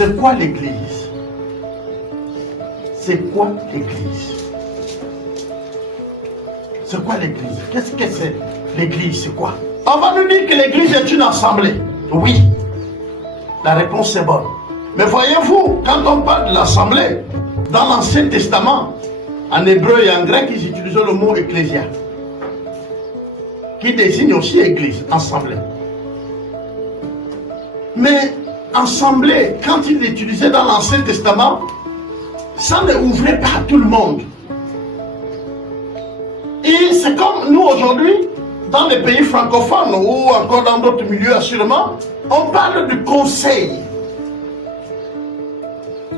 C'est quoi l'église? C'est quoi l'église? C'est quoi l'église? Qu'est-ce que c'est l'église? C'est quoi? On va nous dire que l'église est une assemblée. Oui. La réponse est bonne. Mais voyez-vous, quand on parle de l'assemblée, dans l'Ancien Testament, en hébreu et en grec, ils utilisaient le mot ecclésia, qui désigne aussi église, assemblée. Mais assemblée, quand ils l'utilisaient dans l'Ancien Testament, ça ne ouvrait pas à tout le monde. Et c'est comme nous aujourd'hui, dans les pays francophones ou encore dans d'autres milieux assurément, on parle de conseil.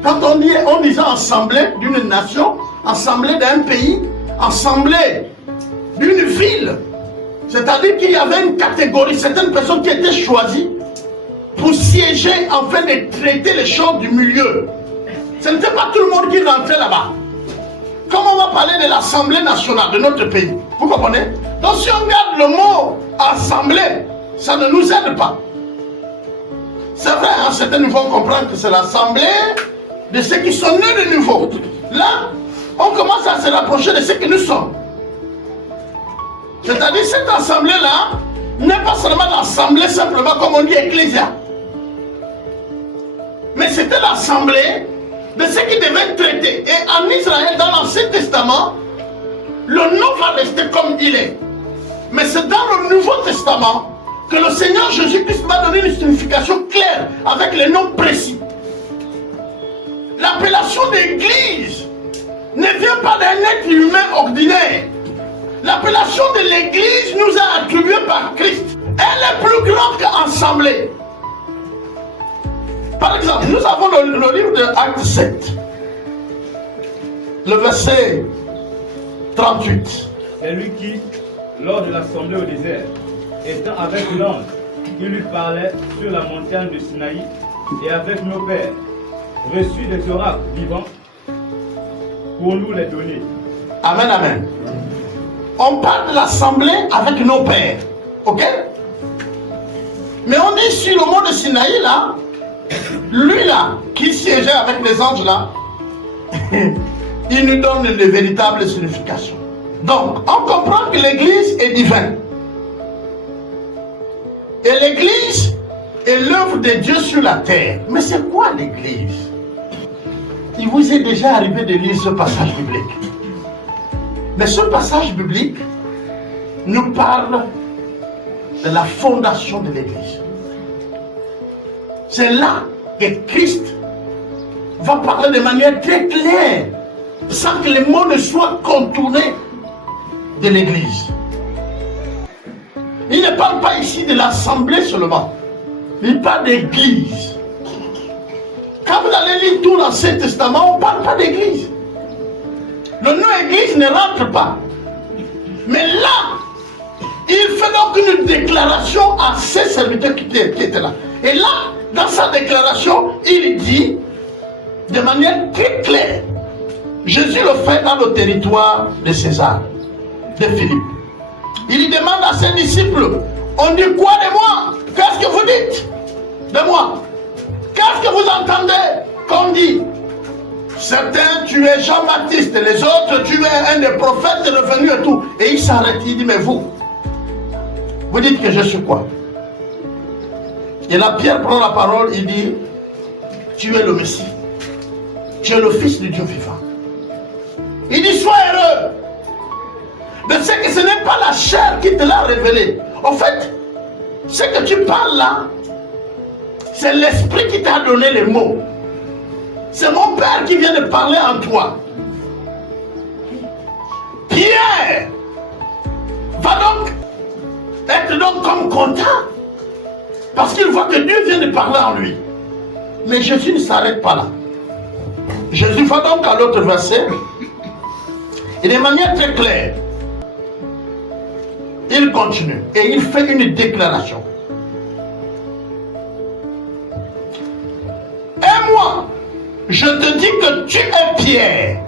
Quand on disait assemblée d'une nation, assemblée d'un pays, assemblée d'une ville, c'est-à-dire qu'il y avait une catégorie, certaines personnes qui étaient choisies pour siéger afin de traiter les choses du milieu. Ce n'était pas tout le monde qui rentrait là-bas. Comme on va parler de l'Assemblée nationale de notre pays, vous comprenez? Donc si on garde le mot assemblée, ça ne nous aide pas. C'est vrai, à certains niveaux, on comprend que c'est l'assemblée de ceux qui sont nés de nouveau. Là, on commence à se rapprocher de ce que nous sommes. C'est-à-dire cette assemblée-là n'est pas seulement l'assemblée simplement comme on dit ecclésia. Mais c'était l'assemblée de ceux qui devaient traiter. Et en Israël, dans l'Ancien Testament, le nom va rester comme il est. Mais c'est dans le Nouveau Testament que le Seigneur Jésus-Christ va donner une signification claire avec les noms précis. L'appellation d'église ne vient pas d'un être humain ordinaire. L'appellation de l'église nous est attribuée par Christ. Elle est plus grande qu'assemblée. Par exemple, nous avons le livre de Actes 7, le verset 38. C'est lui qui, lors de l'assemblée au désert, étant avec l'ange, qui lui parlait sur la montagne de Sinaï, et avec nos pères, reçut des oracles vivants pour nous les donner. Amen, amen. On parle de l'assemblée avec nos pères, ok? Mais on dit sur le mont de Sinaï là, lui là, qui siégeait avec les anges là, il nous donne de véritables significations. Donc, on comprend que l'église est divine. Et l'église est l'œuvre de Dieu sur la terre. Mais c'est quoi l'église? Il vous est déjà arrivé de lire ce passage biblique. Mais ce passage biblique nous parle de la fondation de l'église. C'est là que Christ va parler de manière très claire, sans que les mots ne soient contournés de l'église. Il ne parle pas ici de l'assemblée seulement, il parle d'église. Quand vous allez lire tout l'Ancien Testament, on ne parle pas d'église. Le nom église ne rentre pas. Mais là, il fait donc une déclaration à ses serviteurs qui étaient là. Et là, dans sa déclaration, il dit de manière très claire, Jésus le fait dans le territoire de César, de Philippe. Il demande à ses disciples, on dit quoi de moi? Qu'est-ce que vous dites de moi? Qu'est-ce que vous entendez qu'on dit? Certains, tu es Jean-Baptiste, les autres, tu es un des prophètes revenus et tout. Et il s'arrête, il dit, mais vous dites que je suis quoi? Et là, Pierre prend la parole, il dit, tu es le Messie. Tu es le Fils du Dieu vivant. Il dit, sois heureux de ce que ce n'est pas la chair qui te l'a révélé. En fait, ce que tu parles là, c'est l'Esprit qui t'a donné les mots. C'est mon Père qui vient de parler en toi. Pierre va donc être donc comme content parce qu'il voit que Dieu vient de parler en lui. Mais Jésus ne s'arrête pas là. Jésus va donc à l'autre verset et de manière très claire, il continue et il fait une déclaration. Et moi, je te dis que tu es Pierre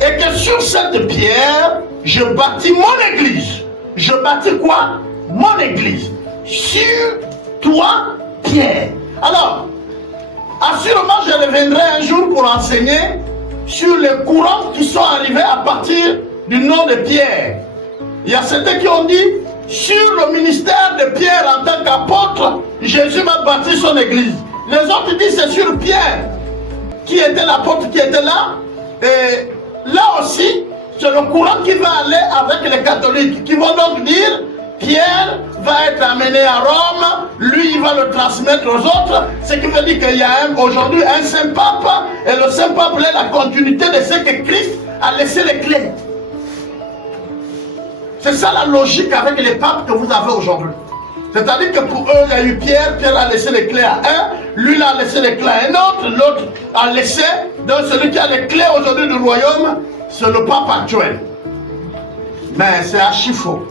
et que sur cette pierre, je bâtis mon église. Je bâtis quoi? Mon église. Sur toi, Pierre. Alors, Assurément, je reviendrai un jour pour enseigner sur les courants qui sont arrivés à partir du nom de Pierre. Il y a certains qui ont dit, sur le ministère de Pierre en tant qu'apôtre, Jésus va bâtir son église. Les autres disent c'est sur Pierre, qui était l'apôtre qui était là. Et là aussi, c'est le courant qui va aller avec les catholiques, qui vont donc dire, Pierre va être amené à Rome, lui il va le transmettre aux autres, ce qui veut dire qu'il y a aujourd'hui un saint pape, et le saint pape est la continuité de ce que Christ a laissé les clés. C'est ça la logique avec les papes que vous avez aujourd'hui. C'est-à-dire que pour eux, il y a eu Pierre, Pierre a laissé les clés à un, lui il a laissé les clés à un autre, l'autre a laissé, donc celui qui a les clés aujourd'hui du royaume, c'est le pape actuel. Mais c'est archi faux.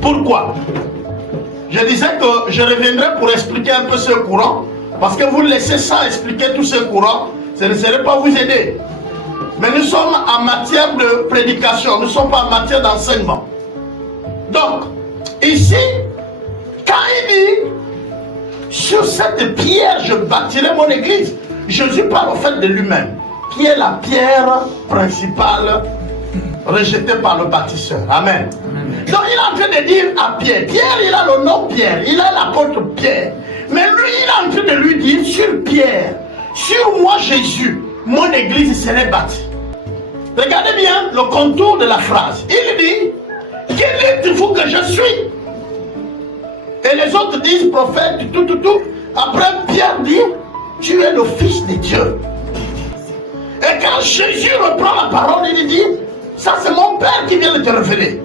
Pourquoi? Je disais que je reviendrai pour expliquer un peu ce courant, parce que vous laissez sans expliquer tous ces courants, ça ne serait pas vous aider. Mais nous sommes en matière de prédication, nous ne sommes pas en matière d'enseignement. Donc, ici, quand il dit, sur cette pierre, je bâtirai mon église, Jésus parle au fait de lui-même, qui est la pierre principale rejetée par le bâtisseur. Amen. Donc, il est en train de dire à Pierre, Pierre, il a le nom Pierre, il a l'apôtre Pierre. Mais lui, il est en train de lui dire, sur Pierre, sur moi Jésus, mon église serait bâtie. Regardez bien le contour de la phrase. Il dit, quel êtes-vous que je suis? Et les autres disent, prophète, tout. Après, Pierre dit, tu es le Fils de Dieu. Et quand Jésus reprend la parole, il dit, ça c'est mon Père qui vient de te révéler.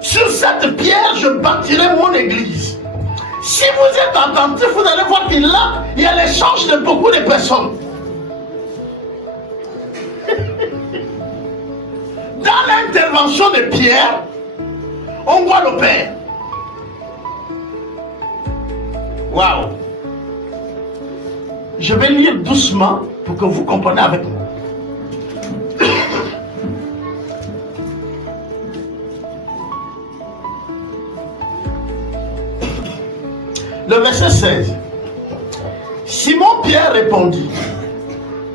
Sur cette pierre, je bâtirai mon église. Si vous êtes attentif, vous allez voir qu'il y a l'échange de beaucoup de personnes. Dans l'intervention de Pierre, on voit le Père. Waouh! Je vais lire doucement pour que vous compreniez avec moi. Le verset 16. Simon Pierre répondit,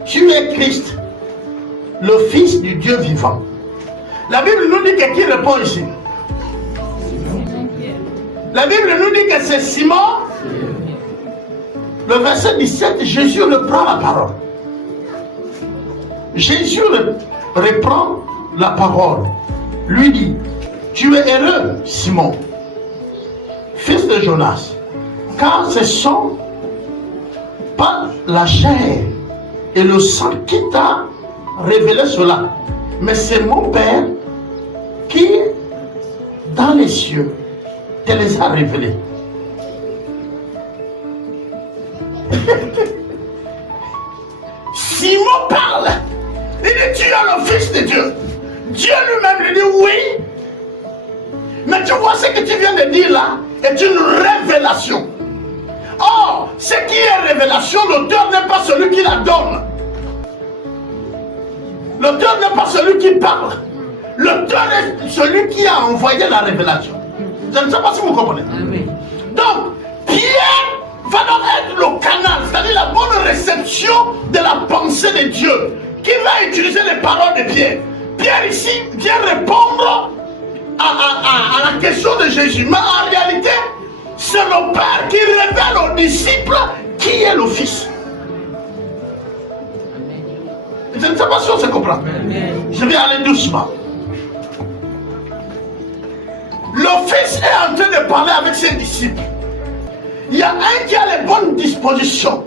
tu es Christ, le Fils du Dieu vivant. La Bible nous dit que qui répond ici? La Bible nous dit que c'est Simon. Le verset 17, Jésus reprend la parole. Jésus reprend la parole. Lui dit, tu es heureux, Simon, fils de Jonas, car ce sont pas la chair et le sang qui t'a révélé cela, mais c'est mon Père qui, dans les cieux, te les a révélés. Simon parle. Il dit, tu es le Fils de Dieu. Dieu lui-même lui dit, oui. Mais tu vois, ce que tu viens de dire là est une révélation. Or, ce qui est révélation, l'auteur n'est pas celui qui la donne. L'auteur n'est pas celui qui parle. L'auteur est celui qui a envoyé la révélation. Je ne sais pas si vous comprenez. Donc, Pierre va donc être le canal, c'est-à-dire la bonne réception de la pensée de Dieu, qui va utiliser les paroles de Pierre. Pierre ici vient répondre à la question de Jésus. Mais en réalité, c'est le Père qui révèle aux disciples qui est le Fils. Je ne sais pas si on se comprend. Je vais aller doucement. Le Fils est en train de parler avec ses disciples. Il y a un qui a les bonnes dispositions.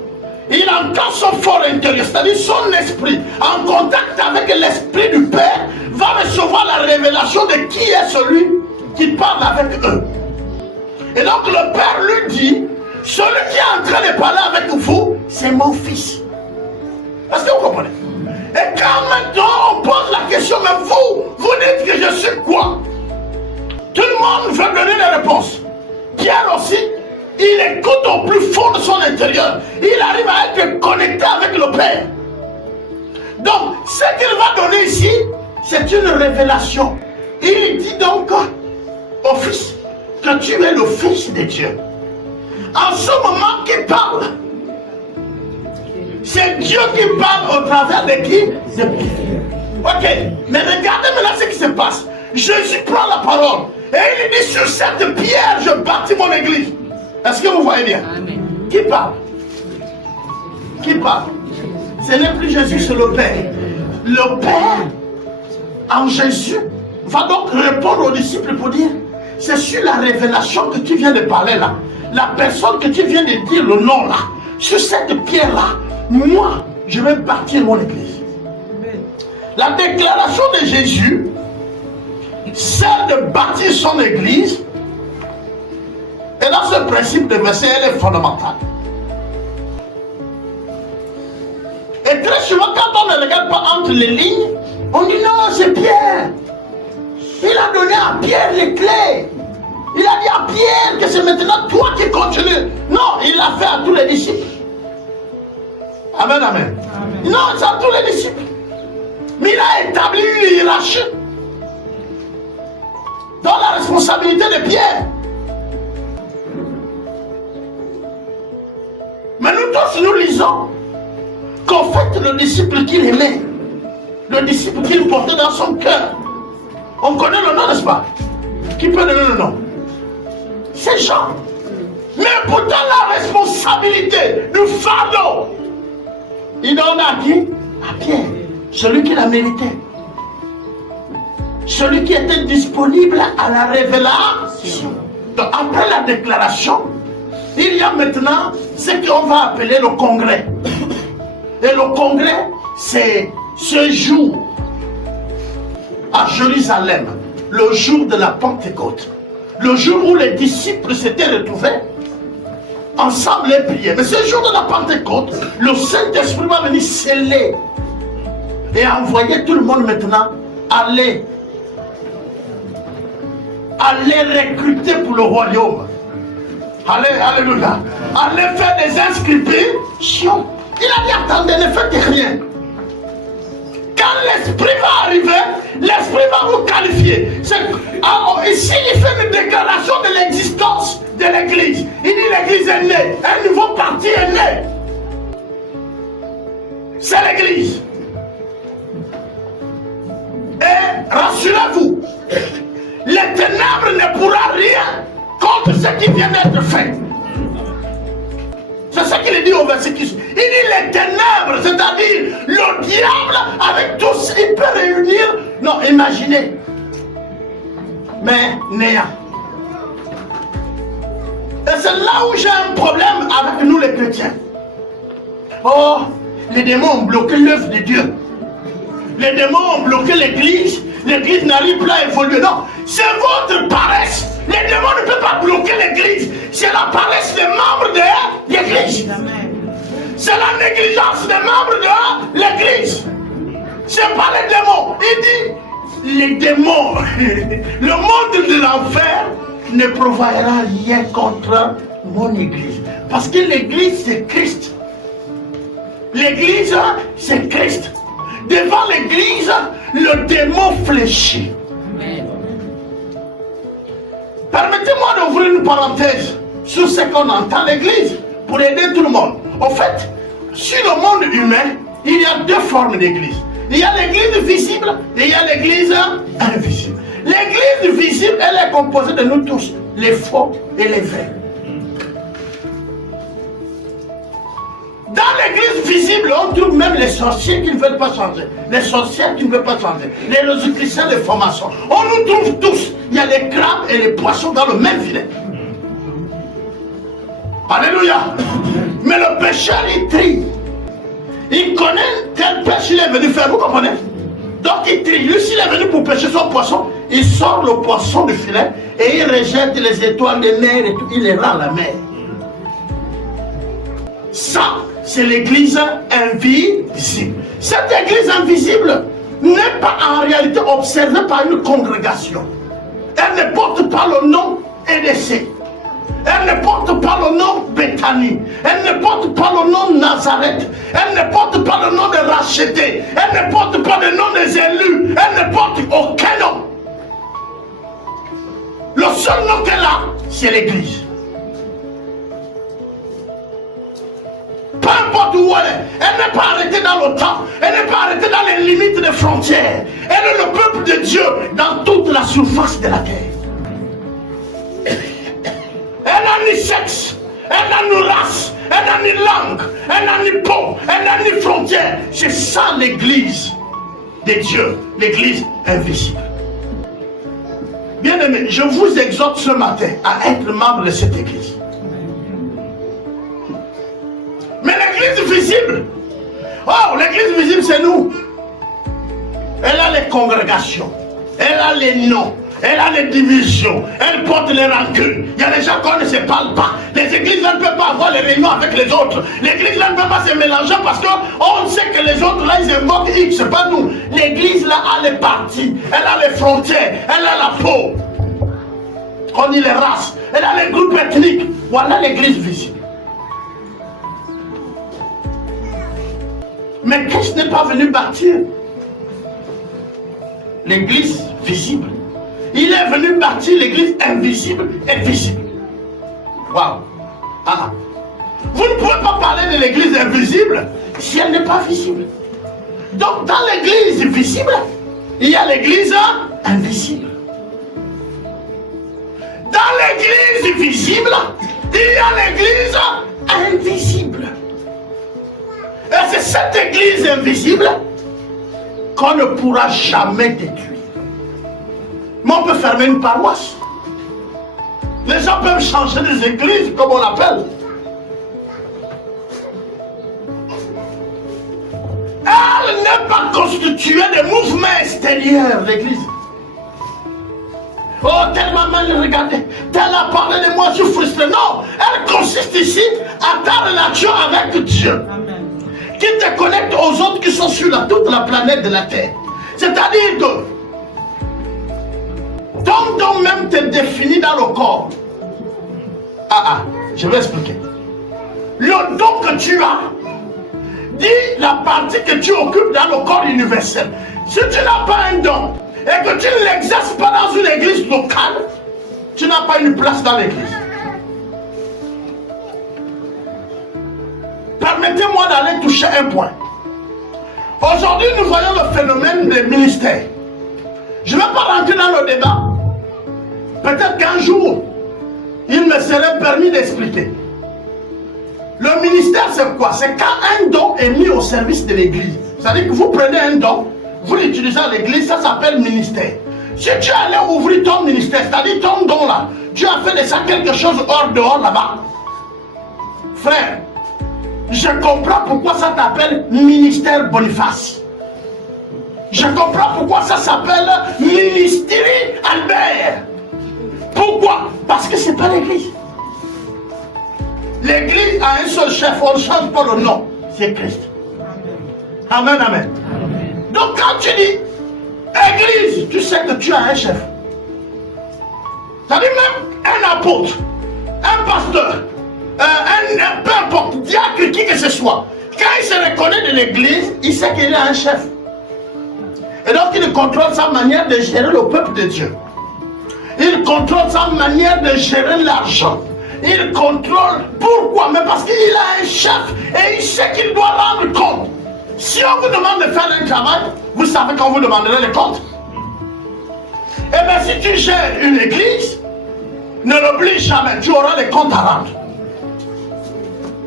Il entend son fort intérieur, c'est-à-dire son esprit, en contact avec l'esprit du Père, va recevoir la révélation de qui est celui qui parle avec eux. Et donc le Père lui dit, celui qui est en train de parler avec vous, c'est mon Fils. Est-ce que vous comprenez? Et quand maintenant on pose la question, mais vous dites que je suis quoi? Tout le monde veut donner des réponses. Pierre aussi, il écoute au plus fond de son intérieur. Il arrive à être connecté avec le Père. Donc, ce qu'il va donner ici, c'est une révélation. Il dit donc au Fils que tu es le Fils de Dieu. En ce moment, qui parle? C'est Dieu qui parle au travers de qui? De Pierre. Ok, mais regardez maintenant ce qui se passe. Jésus prend la parole et il dit, sur cette pierre, je bâtis mon église. Est-ce que vous voyez bien? Amen. Qui parle? Qui parle? Ce n'est plus Jésus, c'est le Père. Le Père, en Jésus, va donc répondre aux disciples pour dire, c'est sur la révélation que tu viens de parler là, la personne que tu viens de dire le nom là, sur cette pierre là, moi, je vais bâtir mon église. La déclaration de Jésus, celle de bâtir son église, et dans ce principe de verset, elle est fondamentale. Et très souvent, quand on ne regarde pas entre les lignes, on dit non, c'est Pierre. Il a donné à Pierre les clés. Il a dit à Pierre que c'est maintenant toi qui continues. Non, il l'a fait à tous les disciples. Amen, amen. Amen. Non, c'est à tous les disciples. Mais il a établi une hiérarchie dans la responsabilité de Pierre. Mais nous tous, nous lisons qu'en fait, le disciple qu'il aimait, le disciple qu'il portait dans son cœur, on connaît le nom, n'est-ce pas? Qui peut donner le nom? C'est Jean. Mais pourtant, la responsabilité du fardeau, il donne à qui? À Pierre. Celui qui la méritait. Celui qui était disponible à la révélation. Donc, après la déclaration, il y a maintenant ce qu'on va appeler le congrès. Et le congrès, c'est ce jour à Jérusalem, le jour de la Pentecôte, le jour où les disciples s'étaient retrouvés ensemble et priaient. Mais ce jour de la Pentecôte, le Saint-Esprit va venir sceller et envoyer tout le monde maintenant aller recruter pour le royaume. Alléluia. Aller faire des inscriptions. Il a dit, attendez, ne faites rien. Quand l'Esprit va arriver, l'Esprit va vous qualifier. Ici, il fait une déclaration de l'existence de l'Église. Il dit, l'Église est née. Un nouveau parti est né. C'est l'Église. Et rassurez-vous, les ténèbres ne pourront rien contre ce qui vient d'être fait. C'est ce qu'il dit au verset 15. Il dit les ténèbres, c'est-à-dire le diable avec tous, il peut réunir. Non, imaginez. Mais néant. Et c'est là où j'ai un problème avec nous les chrétiens. Oh, les démons ont bloqué l'œuvre de Dieu. Les démons ont bloqué l'église. L'église n'arrive plus à évoluer. Non, c'est votre paresse. Les démons ne peuvent pas bloquer l'église. C'est la paresse des membres de l'église. C'est la négligence des membres de l'église. C'est pas les démons. Il dit, les démons, le monde de l'enfer ne provoquera rien contre mon église. Parce que l'église, c'est Christ. L'église, c'est Christ. Devant l'église, le démon fléchit. Permettez-moi d'ouvrir une parenthèse sur ce qu'on entend l'église pour aider tout le monde. En fait, sur le monde humain, il y a deux formes d'église. Il y a l'église visible et il y a l'église invisible. L'église visible, elle est composée de nous tous, les faux et les vrais. Dans l'église visible, on trouve même les sorciers qui ne veulent pas changer, les sorcières qui ne veulent pas changer, les rosicruciens, les formations. On nous trouve tous. Il y a les crabes et les poissons dans le même filet. Alléluia. Mais le pécheur, il trie. Il connaît quel péché il est venu faire, vous comprenez? Donc il trie. Lui, s'il est venu pour pêcher son poisson, il sort le poisson du filet et il rejette les étoiles des mers et tout. Il les rend à la mer. Ça, c'est l'église invisible. Cette église invisible n'est pas en réalité observée par une congrégation. Elle ne porte pas le nom EDC. Elle ne porte pas le nom Bethanie. Elle ne porte pas le nom Nazareth. Elle ne porte pas le nom de rachetés. Elle ne porte pas le nom des élus. Elle ne porte aucun nom. Le seul nom qu'elle a, c'est l'église. où elle est. Elle n'est pas arrêtée dans le temps. Elle n'est pas arrêtée dans les limites des frontières. Elle est le peuple de Dieu dans toute la surface de la terre. Elle n'a ni sexe, elle n'a ni race, elle n'a ni langue, elle n'a ni peau, elle n'a ni frontière. C'est ça l'église de Dieu, l'église invisible. Bien-aimés, je vous exhorte ce matin à être membre de cette église. Mais l'église visible, oh, l'église visible c'est nous. Elle a les congrégations, elle a les noms, elle a les divisions, elle porte les rancunes. Il y a des gens qu'on ne se parle pas. Les églises là ne peuvent pas avoir les réunions avec les autres. L'église là ne peut pas se mélanger parce qu'on sait que les autres là ils invoquent X, c'est pas nous. L'église là a les parties, elle a les frontières, elle a la peau. On dit les races, elle a les groupes ethniques. Voilà l'église visible. Mais Christ n'est pas venu bâtir l'église visible. Il est venu bâtir l'église invisible et visible. Waouh! Ah. Vous ne pouvez pas parler de l'église invisible si elle n'est pas visible. Donc dans l'église visible, il y a l'église invisible. Dans l'église visible, il y a l'église invisible. Et c'est cette église invisible qu'on ne pourra jamais détruire. Mais on peut fermer une paroisse. Les gens peuvent changer des églises, comme on l'appelle. Elle n'est pas constituée de mouvements extérieurs, l'église. Oh, tellement mal regardé, tel a parlé de moi, je suis frustré. Non, elle consiste ici à ta relation avec Dieu. Amen. Qui te connecte aux autres qui sont sur toute la planète de la terre. C'est-à-dire que ton don même te définit dans le corps. Je vais expliquer. Le don que tu as dit la partie que tu occupes dans le corps universel. Si tu n'as pas un don et que tu ne l'exerces pas dans une église locale, tu n'as pas une place dans l'église. Permettez-moi d'aller toucher un point. Aujourd'hui, nous voyons le phénomène des ministères. Je ne vais pas rentrer dans le débat. Peut-être qu'un jour, il me serait permis d'expliquer. Le ministère, c'est quoi? C'est quand un don est mis au service de l'église. C'est-à-dire que vous prenez un don, vous l'utilisez à l'église, ça s'appelle ministère. Si tu allais ouvrir ton ministère, c'est-à-dire ton don là, tu as fait de ça quelque chose hors dehors là-bas. Frère, je comprends pourquoi ça t'appelle ministère Boniface. Je comprends pourquoi ça s'appelle ministère Albert. Pourquoi? Parce que c'est pas l'église. L'église a un seul chef, on ne change pas le nom, c'est Christ. Amen, amen. Donc quand tu dis église, tu sais que tu as un chef. C'est-à-dire même un apôtre, un pasteur, peu importe, diacre, qui que ce soit. Quand il se reconnaît de l'église, il sait qu'il a un chef. Et donc il contrôle sa manière de gérer le peuple de Dieu. Il contrôle sa manière de gérer l'argent. Il contrôle. Pourquoi? Mais parce qu'il a un chef et il sait qu'il doit rendre compte. Si on vous demande de faire un travail, vous savez qu'on vous demanderait les comptes. Et bien si tu gères une église, ne l'oublie jamais, tu auras les comptes à rendre.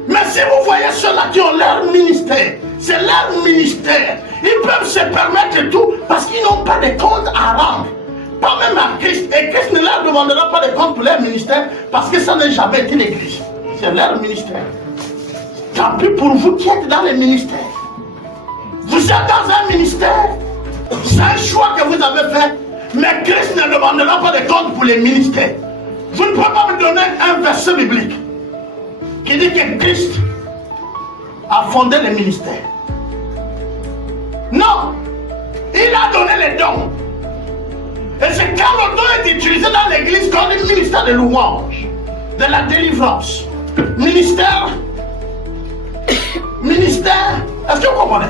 Mais si vous voyez ceux-là qui ont leur ministère, c'est leur ministère. Ils peuvent se permettre tout parce qu'ils n'ont pas de comptes à rendre. Pas même à Christ. Et Christ ne leur demandera pas de compte pour leur ministère parce que ça n'a jamais été l'église. C'est leur ministère. Tant pis pour vous qui êtes dans les ministères. Vous êtes dans un ministère. C'est un choix que vous avez fait. Mais Christ ne demandera pas de compte pour les ministères. Vous ne pouvez pas me donner un verset biblique qui dit que Christ a fondé les ministères. Non. Il a donné les dons. Et c'est quand le don est utilisé dans l'église qu'on dit ministère de louange, de la délivrance. Ministère. Est-ce que vous comprenez?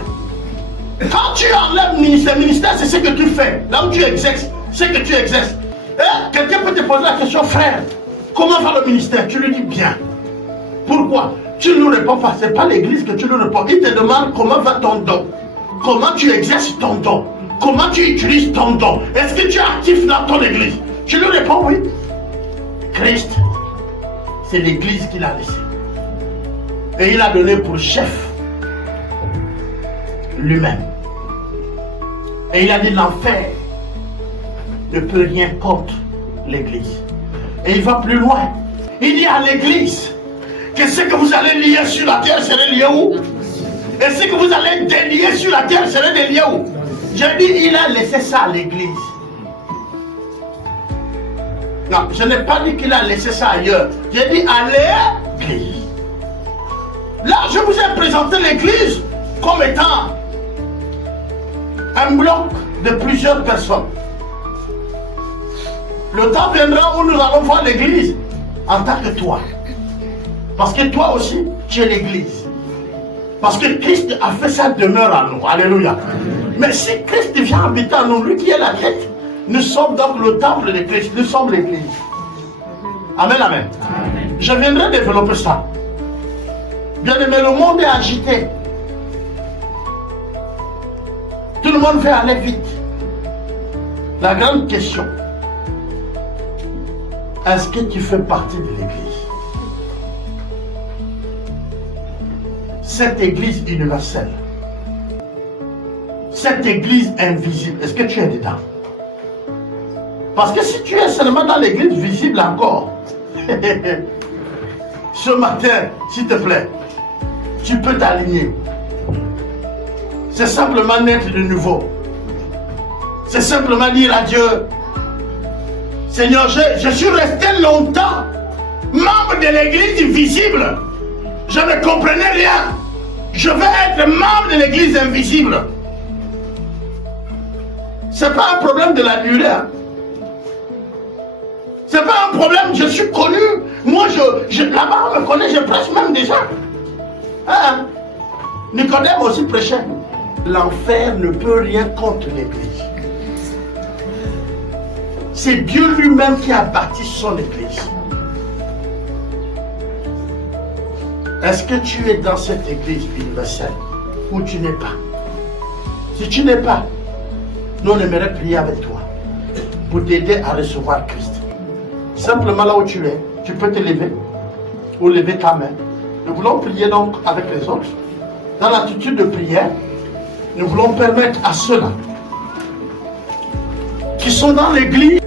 Quand tu enlèves ministère, c'est ce que tu fais. Là où tu exerces, c'est ce que tu exerces. Et quelqu'un peut te poser la question, frère, comment va le ministère? Tu lui dis bien. Pourquoi? Tu ne nous réponds pas. Ce n'est pas l'église que tu nous réponds. Il te demande comment va ton don. Comment tu exerces ton don. Comment tu utilises ton don. Est-ce que tu es actif dans ton église? Tu lui réponds oui. Christ, c'est l'église qu'il a laissée. Et il a donné pour chef lui-même. Et il a dit l'enfer ne peut rien contre l'église. Et il va plus loin. Il dit à l'église que ce que vous allez lier sur la terre serait lié où? Et ce que vous allez délier sur la terre serait délié où? J'ai dit, il a laissé ça à l'église. Non, je n'ai pas dit qu'il a laissé ça ailleurs. J'ai dit à l'église. Là, je vous ai présenté l'église comme étant un bloc de plusieurs personnes. Le temps viendra où nous allons voir l'église en tant que toi. Parce que toi aussi, tu es l'église. Parce que Christ a fait sa demeure à nous. Alléluia. Mais si Christ vient habiter en nous, lui qui est la tête, nous sommes donc le temple de Christ. Nous sommes l'église. Amen, amen. Je viendrai développer ça. Bien aimé, le monde est agité. Tout le monde veut aller vite. La grande question, est-ce que tu fais partie de l'église? Cette église universelle, cette église invisible, est-ce que tu es dedans? Parce que si tu es seulement dans l'église visible encore, ce matin, s'il te plaît, tu peux t'aligner. C'est simplement naître de nouveau. C'est simplement dire à Dieu, Seigneur, je suis resté longtemps membre de l'église visible. Je ne comprenais rien. Je veux être membre de l'église invisible. Ce n'est pas un problème de la durée. Hein. Ce n'est pas un problème, je suis connu. Moi, là-bas, on me connaît, je prêche même déjà. Hein? Nicodème aussi prêchait. L'enfer ne peut rien contre l'église. C'est Dieu lui-même qui a bâti son église. Est-ce que tu es dans cette église universelle ou tu n'es pas? Si tu n'es pas, nous on aimerait prier avec toi pour t'aider à recevoir Christ. Simplement là où tu es, tu peux te lever ou lever ta main. Nous voulons prier donc avec les autres. Dans l'attitude de prière, nous voulons permettre à ceux-là qui sont dans l'église